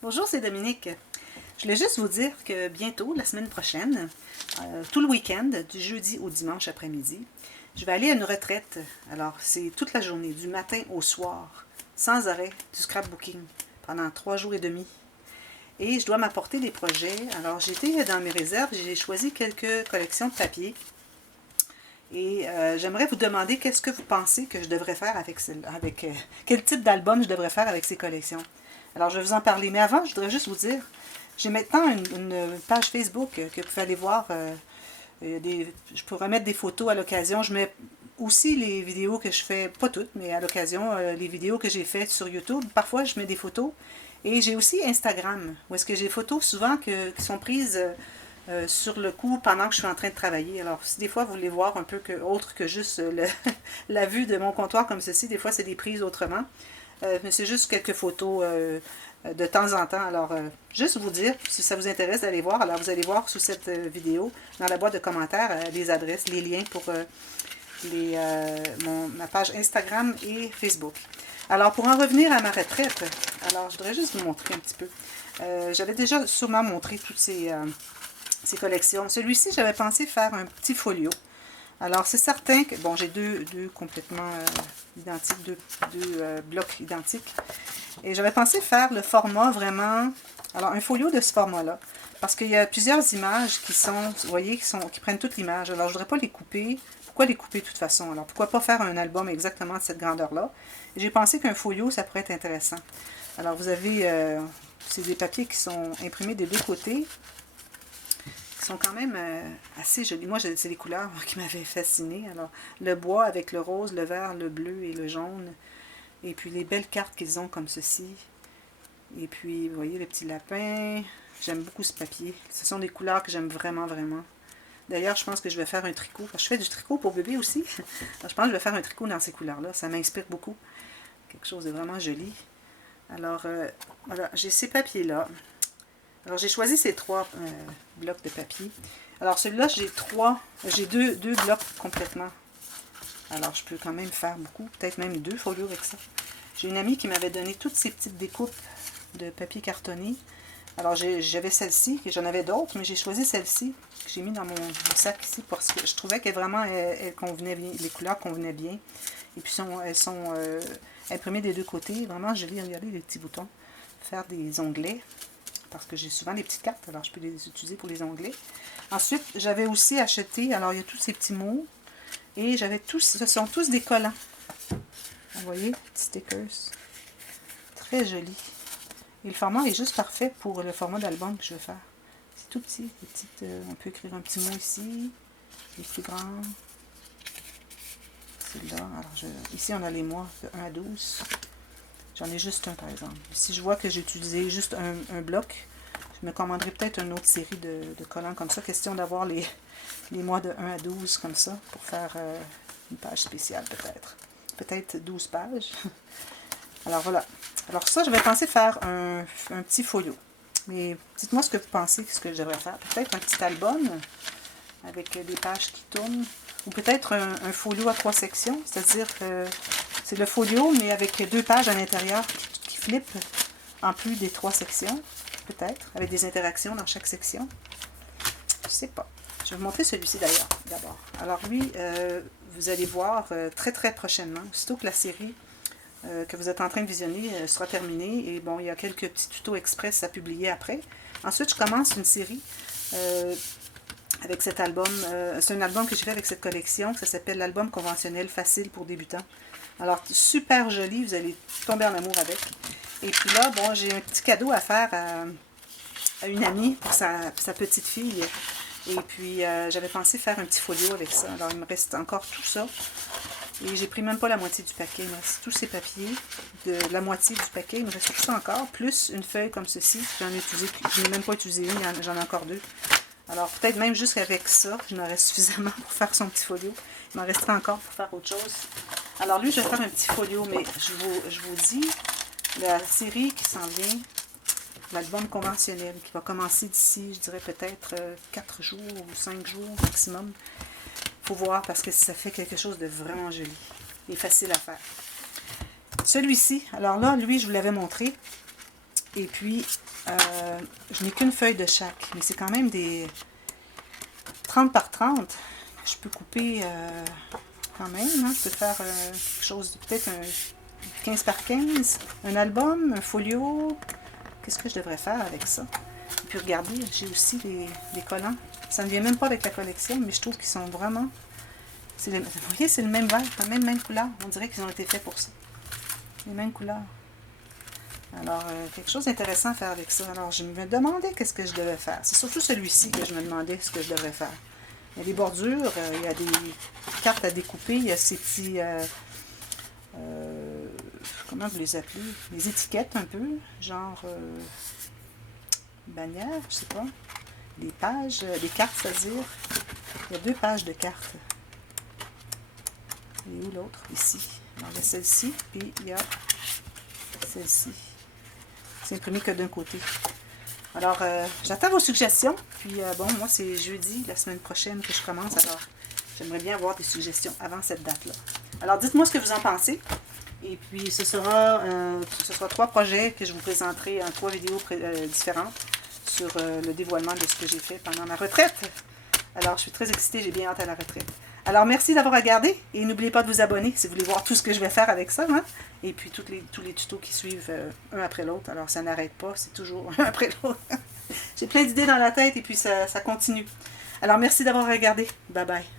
Bonjour, c'est Dominique. Je voulais juste vous dire que bientôt, la semaine prochaine, tout le week-end, du jeudi au dimanche après-midi, je vais aller à une retraite. Alors, c'est toute la journée, du matin au soir, sans arrêt, du scrapbooking, pendant 3 jours et demi. Et je dois m'apporter des projets. Alors, j'étais dans mes réserves, j'ai choisi quelques collections de papier. Et j'aimerais vous demander qu'est-ce que vous pensez que je devrais faire avec quel type d'album je devrais faire avec ces collections. Alors, je vais vous en parler. Mais avant, je voudrais juste vous dire, j'ai maintenant une page Facebook que vous pouvez aller voir. Je pourrais mettre des photos à l'occasion. Je mets aussi les vidéos que je fais, pas toutes, mais à l'occasion, les vidéos que j'ai faites sur YouTube. Parfois, je mets des photos. Et j'ai aussi Instagram, où est-ce que j'ai des photos souvent qui sont prises sur le coup pendant que je suis en train de travailler. Alors, si des fois vous voulez voir un peu autre que juste la vue de mon comptoir comme ceci, des fois c'est des prises autrement. Mais c'est juste quelques photos de temps en temps. Alors, juste vous dire, si ça vous intéresse d'aller voir, alors vous allez voir sous cette vidéo, dans la boîte de commentaires, les adresses, les liens pour ma page Instagram et Facebook. Alors, pour en revenir à ma retraite, alors je voudrais juste vous montrer un petit peu. J'avais déjà sûrement montré toutes ces collections. Celui-ci, j'avais pensé faire un petit folio. Alors, c'est certain que, bon, j'ai deux complètement identiques, deux blocs identiques. Et j'avais pensé faire le format vraiment, alors un folio de ce format-là. Parce qu'il y a plusieurs images qui sont, vous voyez, qui prennent toute l'image. Alors, je ne voudrais pas les couper. Pourquoi les couper de toute façon? Alors, pourquoi pas faire un album exactement de cette grandeur-là? J'ai pensé qu'un folio, ça pourrait être intéressant. Alors, vous avez, c'est des papiers qui sont imprimés des deux côtés, qui sont quand même assez jolis. Moi, c'est les couleurs qui m'avaient fascinée. Alors, le bois avec le rose, le vert, le bleu et le jaune. Et puis, les belles cartes qu'ils ont comme ceci. Et puis, vous voyez, le petit lapin. J'aime beaucoup ce papier. Ce sont des couleurs que j'aime vraiment, vraiment. D'ailleurs, je pense que je vais faire un tricot. Parce que je fais du tricot pour bébé aussi. Alors, je pense que je vais faire un tricot dans ces couleurs-là. Ça m'inspire beaucoup. Quelque chose de vraiment joli. Alors, voilà, j'ai ces papiers-là. Alors, j'ai choisi ces trois blocs de papier. Alors, celui-là, j'ai deux blocs complètement. Alors, je peux quand même faire beaucoup, peut-être même 2 folios avec ça. J'ai une amie qui m'avait donné toutes ces petites découpes de papier cartonné. Alors, j'avais celle-ci, et j'en avais d'autres, mais j'ai choisi celle-ci, que j'ai mis dans mon sac ici, parce que je trouvais qu'elle vraiment, elle convenait bien, les couleurs convenaient bien. Et puis, elles sont imprimées des deux côtés, vraiment jolies. Regardez les petits boutons. Faire des onglets, parce que j'ai souvent des petites cartes, alors je peux les utiliser pour les onglets. Ensuite, j'avais aussi acheté, alors il y a tous ces petits mots, et j'avais tous, ce sont tous des collants. Vous voyez, stickers. Très joli. Et le format est juste parfait pour le format d'album que je veux faire. C'est tout petit. On peut écrire un petit mot ici, des plus grands. C'est là. Alors ici, on a les mois de 1 à 12. J'en ai juste un, par exemple. Si je vois que j'ai utilisé juste un bloc, je me commanderai peut-être une autre série de collants comme ça. Question d'avoir les mois de 1 à 12 comme ça, pour faire une page spéciale peut-être. Peut-être 12 pages. Alors voilà. Alors ça, je vais penser faire un petit folio. Mais dites-moi ce que vous pensez, ce que je devrais faire. Peut-être un petit album avec des pages qui tournent. Ou peut-être un folio à 3 sections. C'est-à-dire que c'est le folio, mais avec 2 pages à l'intérieur qui flippent en plus des 3 sections. Peut-être, avec des interactions dans chaque section. Je sais pas. Je vais vous montrer celui-ci d'ailleurs, d'abord. Alors lui, vous allez voir très très prochainement, aussitôt que la série que vous êtes en train de visionner sera terminée. Et bon, il y a quelques petits tutos express à publier après. Ensuite, je commence une série avec cet album. C'est un album que j'ai fait avec cette collection. Ça s'appelle l'album conventionnel facile pour débutants. Alors, super joli. Vous allez tomber en amour avec. Et puis là, bon, j'ai un petit cadeau à faire à une amie pour sa petite fille. Et puis, j'avais pensé faire un petit folio avec ça. Alors, il me reste encore tout ça. Et j'ai pris même pas la moitié du paquet. Il me reste tous ces papiers. De la moitié du paquet, il me reste tout ça encore. Plus une feuille comme ceci. J'en ai utilisé, je n'ai même pas utilisé une, j'en ai encore 2. Alors, peut-être même juste qu'avec ça, il m'en reste suffisamment pour faire son petit folio. Il m'en resterait encore pour faire autre chose. Alors, lui, je vais faire un petit folio, mais je vous dis, la série qui s'en vient, l'album conventionnel, qui va commencer d'ici, je dirais peut-être 4 jours ou 5 jours maximum. Il faut voir parce que ça fait quelque chose de vraiment joli et facile à faire. Celui-ci, alors là, lui, je vous l'avais montré. Et puis, je n'ai qu'une feuille de chaque, mais c'est quand même des 30 par 30. Je peux couper quand même, hein. Je peux faire quelque chose, peut-être un 15 par 15, un album, un folio. Qu'est-ce que je devrais faire avec ça? Et puis regardez, j'ai aussi des collants. Ça ne vient même pas avec la collection, mais je trouve qu'ils sont vraiment... Vous voyez, c'est le même vert, la même couleur. On dirait qu'ils ont été faits pour ça. Les mêmes couleurs. Alors, quelque chose d'intéressant à faire avec ça. Alors, je me demandais qu'est-ce que je devais faire. C'est surtout celui-ci que je me demandais ce que je devrais faire. Il y a des bordures, il y a des cartes à découper, il y a ces petits... comment vous les appelez? Les étiquettes un peu, genre bannières, je sais pas. Des pages, des cartes, c'est-à-dire. Il y a 2 pages de cartes. Et où l'autre? Ici. Alors, il y a celle-ci, puis il y a celle-ci. C'est imprimé que d'un côté. Alors, j'attends vos suggestions. Puis, bon, moi, c'est jeudi, la semaine prochaine, que je commence. Alors, j'aimerais bien avoir des suggestions avant cette date-là. Alors, dites-moi ce que vous en pensez. Et puis, ce sera 3 projets que je vous présenterai en 3 vidéos différentes sur le dévoilement de ce que j'ai fait pendant ma retraite. Alors, je suis très excitée, j'ai bien hâte à la retraite. Alors, merci d'avoir regardé et n'oubliez pas de vous abonner si vous voulez voir tout ce que je vais faire avec ça. Hein? Et puis, tous les tutos qui suivent un après l'autre. Alors, ça n'arrête pas, c'est toujours un après l'autre. J'ai plein d'idées dans la tête et puis ça continue. Alors, merci d'avoir regardé. Bye bye.